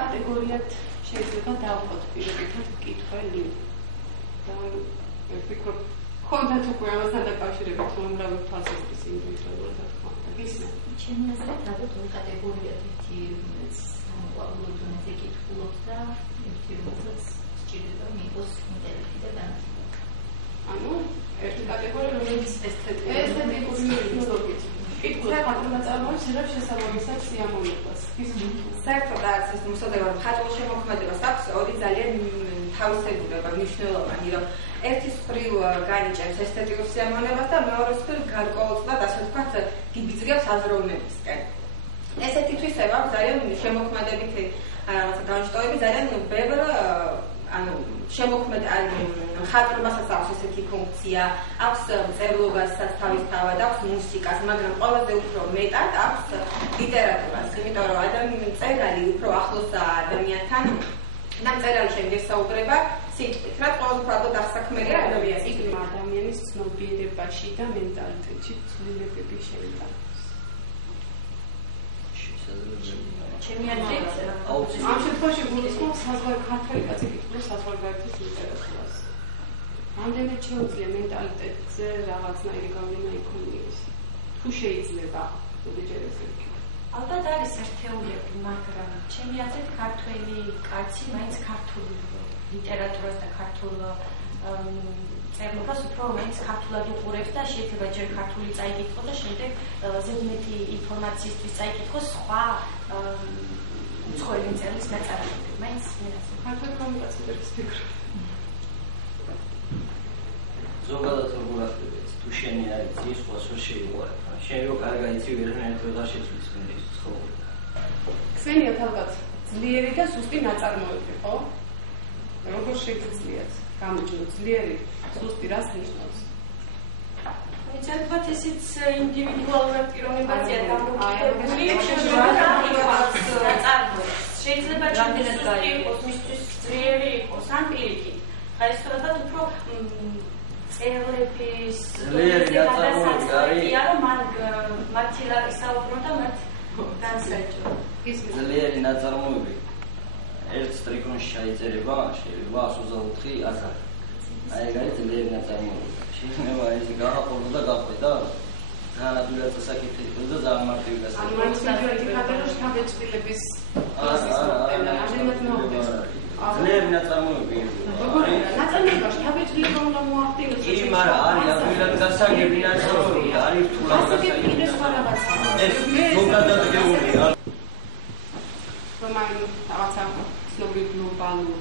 კატეგორიად შეიძლება დავყოთ პირობითად მკითხველი და ვფიქრობ ხონდათ უკვე ამასთან დაკავშირებით უამრავი თვალსაზრისით ინდივიდუალურად რა თქმა უნდა გისმენთ. ჩემი აზრით ალბათ ორი კატეგორიად ერთი უყურებელს ეკითხულობ და ერთი რომელსაც სჭირდება მიიღოს ინტელექტი და განათლება. ანუ ერთი კატეგორია რომელიც ესთეტიკური კითხვა პატრონაწარმოებს იღებს შესაბამისად სიამოვნებას. საერთოდ არის ეს მოსადებად ხატულ შემოქმედებას აქვს ორი ძალიან თავისებურება მნიშვნელოვანი, რომ ერთის მხრივ განიჭებს ესთეტიურ სიამოვნებას და მეორეს მხრივ გარკვეულწილად ასე ვთქვათ გიბიძგებს აზროვნებისკენ. ესეთი თვისება აქვს ძალიან შემოქმედებითი რაღაცა განშტოები ძალიან ბევრ ანუ შემოქმედ მხატვრობასაც აქვს ესეთი ფუნქცია, აქვს წერლობასაც თავისთავად, აქვს მუსიკას, მაგრამ ყველაზე უფრო მეტად აქვს ლიტერატურას, იმიტომ რომ მწერალი უფრო ახლოსაა ადამიანთან და მწერალი შემგესაუბრება სიტყვით, რაც ყველაზე უფრო ალბათ აღსაქმელი ადამიანის ადამიანის ცნობიერებაში და მენტალიტეტში ცვლილებები შევიტანოს. ჩემი აზრით ამ შემთხვევაში გულისხმობს საზღვარი ქართველი კაცი კითხულობს საზღვარგარეთის ლიტერატურას. რამდენად შეუძლია მენტალიტეტზე რაღაცნაირი გავლენა იქონიოს? თუ შეიძლება, უდიჯერ ესე ვქო. ალბათ არის ერთეულები, მაგრამ ჩემი აზრით ქართველი კაცი მაინც ქართულ ლიტერატურას და ქართულ წერლობას უფრო მაინც ქართულად უყურებს და შეიძლება ჯერ ქართული წაიკითხოს და შემდეგ ზედმეტი ინფორმაციისთვის წაიკითხოს სხვა უცხოელი მწერლის ნაწარმოებები. მაინც ქართული კომუნიკაციის ფიქრი. ზოგადად როგორ ახდებით, თუ შენი არ იცი, სხვას ვერ შეიყვარებ. შენ რო კარგად იცი, ვერანაირად ვერ შეცვლის მის ცხოვრება. ქსენია თავად ძლიერი და სუსტი ნაწარმოები, ხო? როგორ შეგიძლიათ გამოჩნდეს ძლიერი სუსტი რას ნიშნავს? ვიწერთ ისიც ინდივიდუალურად პიროვნებაზეა დამოკიდებული შეიძლება სუსტი იყოს, მისთვის ძლიერი იყოს ან პირიქით. ხაისხელადად უფრო წერლების ძლიერი ნაწარმოები არის რომ მათი ისაუბრონ და მათ განსაჯო. ძლიერი ნაწარმოები ერთ სტრიქონში ჩაიწერება, შეიძლება 124 აზარი. აი ეგ არის ძლიერი ნაწარმოები. შეიძლება ესე გააყოლო და გაყვედა. განადგურდა საკითხი და ძალიან მარტივი გასაგებია. ანუ მაინც ვიდეოები ხადროს თავეჭდილების ძლიერი ნაწარმოები. ნაწარმოებაში თავეჭდილება უნდა მოახდინოს. კი, მაგრამ არის ადვილად გასაგები ნაწარმოები, არის რთულად გასაგები. ეს ზოგადად გეუბნია. რომ აი რაღაცა ცნობილი გლობალურ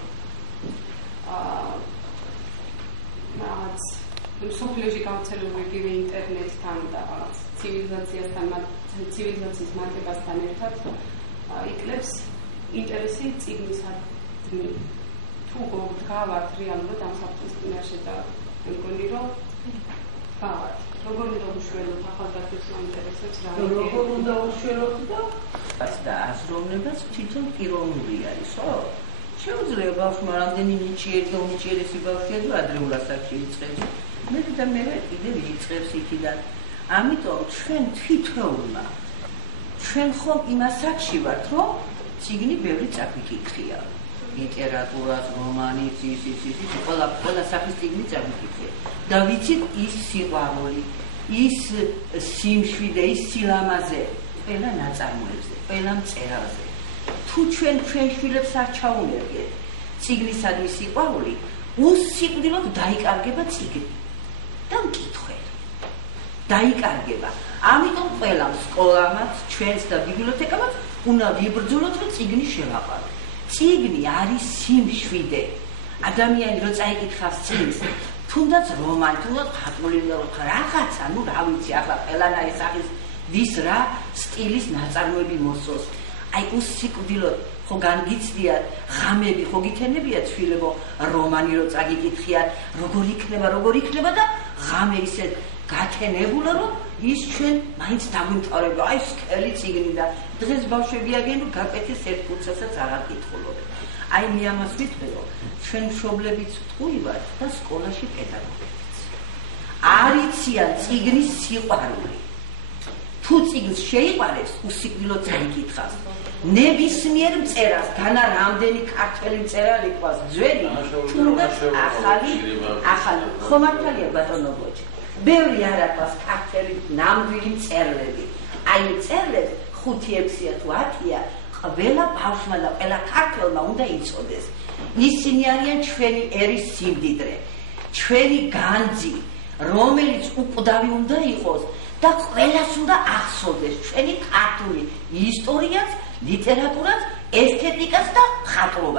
რაღაც სოფლიოში გავრცელებული ინტერნეტთან და რაღაც ცივილიზაციის მართებასთან ერთად იკლებს ინტერესი წიგნისადმი. თუ გავართ რეალურად ამ საფრთხის წინაშე და მეგონი რომ გავართ. როგორ უნდა უშველოთ ახალგაზრდებს მაინტერესებს რა? როგორ უნდა უშველოთ და აზროვნებას თვითონ პიროვნული არის, ხო? შეუძლია ბავშვმა რამდენი ნიჭიერი და უნიჭიერესი ბავშვია და ადრეულ ასაკში იწყებს. მე კიდევ იწყებს იქიდან. ამიტომ ჩვენ თვითონმა ჩვენ ხომ იმ ასაკში ვართ, რომ წიგნი ბევრი წაგვიკითხია. ლიტერატურას, რომანიც, ის ყველა სახის წიგნი წაგვიკითხია. და ვიცით ის სიყვარული, ის სიმშვიდე, ის სილამაზე, ყველა ნაწარმოებზე, ყველა მწერალზე. თუ ჩვენ შვილებს არ ჩაუნერგეთ წიგნისადმი სიყვარული, უსიკვდილოდ დაიკარგება წიგნი და მკითხველი. დაიკარგება. ამიტომ ყველა სკოლამაც, ჩვენს და ბიბლიოთეკამაც უნდა ვიბრძოლოთ, რომ წიგნი შევაყაროთ. წიგნი არის სიმშვიდე. ადამიანი რო წაიკითხავს წიგნს, თუნდაც რომანი, თუნდაც ხატული რაღაცა, ნუ რა ვიცი, ახლა ყველანაირი სახის ვის რა სტილის ნაწარმოები მოსწონს. აი უსიკვდილოდ ხო განგიცდიათ ღამები, ხო გითენებიათ შვილებო რომანი რო წაგიკითხიათ, როგორ იქნება და ღამე ისე გათენებულა რომ ის ჩვენ მაინც დაგვიმთავრება. აი სკელი წიგნი და დღეს ბავშვები აგენ რომ გაკეთეს ერთ კურსასაც აღარ კითხულობენ. აი მე ამას ვიტყვი რომ ჩვენ მშობლებიც ვტყუი ვართ და სკოლაში პედაგოგებიც. არ იციან წიგნის სიყვარული. თუ წიგნს შეიყვარებს, უსიკვდილოდ წაიკითხავს. ნებისმიერ მწერას, განა რამდენი ქართველი მწერალი ყავს ძველი, თუნდაც ახალი. ხო მართალია ბატონო ბოჭი. ბევრი არ აქვს ქართველი ნამდვილი მწერლები. აი მწერლებს 5-6-ია თუ 10-ია, ყველა ბავშვმა და ყველა ქართველმა უნდა იცოდეს. ისინი არიან ჩვენი ერის სიმდიდრე, ჩვენი განძი, რომელიც უკვდავი უნდა იყოს და ყველას უნდა ახსოვდეს ჩვენი ქართული ისტორიაც, ლიტერატურაც, ესთეტიკაც და მხატვრობაც.